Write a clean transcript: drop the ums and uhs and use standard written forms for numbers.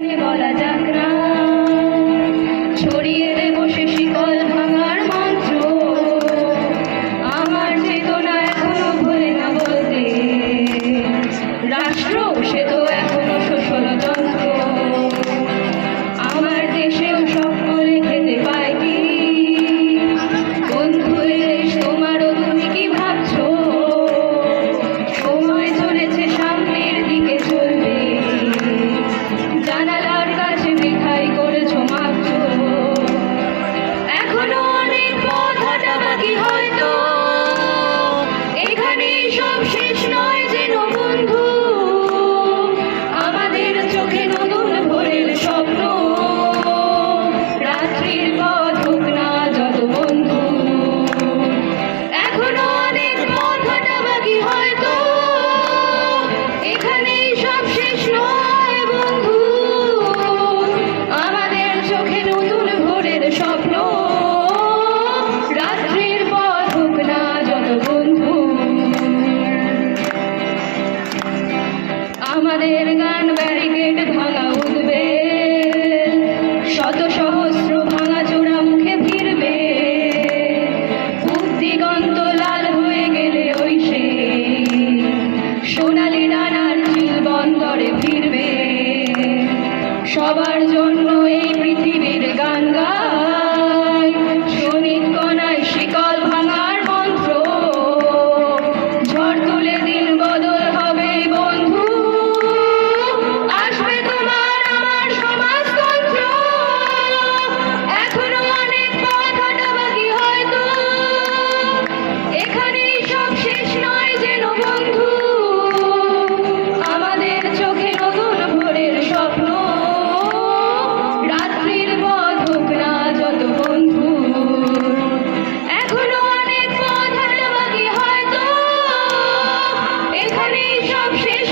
বলা যাক না, ছড়িয়ে দেব সে শিকল ভাঙার মন্ত্র। আমার চেতনা এখনো ভোলে না বলতে, রাষ্ট্র সে তো এখনো শোষণতন্ত্র। আমার দেশেও সকলে খেতে পায় কি? বন্ধু দেশ তোমারও, তুমি কি ভাবছো? সময় চলেছে সামনের দিকে চলবে, জানালার কাছে মিঠাই করেছো মাত্র। এখনো অনেক পথ হাঁটা বাকি, হয়তো এখানে সব শেষ নয় যেন বন্ধু। আমাদের চোখে নতুন ভোরের স্বপ্ন, রাত্রির পথ হোক না যত বন্ধু। এখনো অনেক পথ হাঁটা বাকি, হয়তো এখানে সব শেষ নয় বন্ধু। আমাদের চোখে নতুন ভোরের স্বপ্ন, রাত্রির পথ হোক না যত বন্ধু। আমাদের গান ব্যারিকেড ভাঙা উঠবে, শত সহস্র ভাঙা চোরা মুখে ফিরবে। দিগন্ত লাল হয়ে গেলে ওই সে সোনালি ডানার চিল বন্দরে ফিরবে। সবার জন্য এই পৃথিবীর গান গায়, শ্রমিক কণায় শিকল ভাঙার মন্ত্র। ঝড় তুলে দিন বদল হবে বন্ধু, আসবে তোমার আমার সমাজতন্ত্র। এখনো অনেক পথ হাঁটা বাকি, হয়তো এখানেই সব শেষ নয় যেন বন্ধু। আমাদের চোখে নতুন ভোরের স্বপ্ন, রাত্রির পথ হোক না যত বন্ধু। এখনো অনেক পথ হাঁটা বাকি, হয়তো এখানেই সব শেষ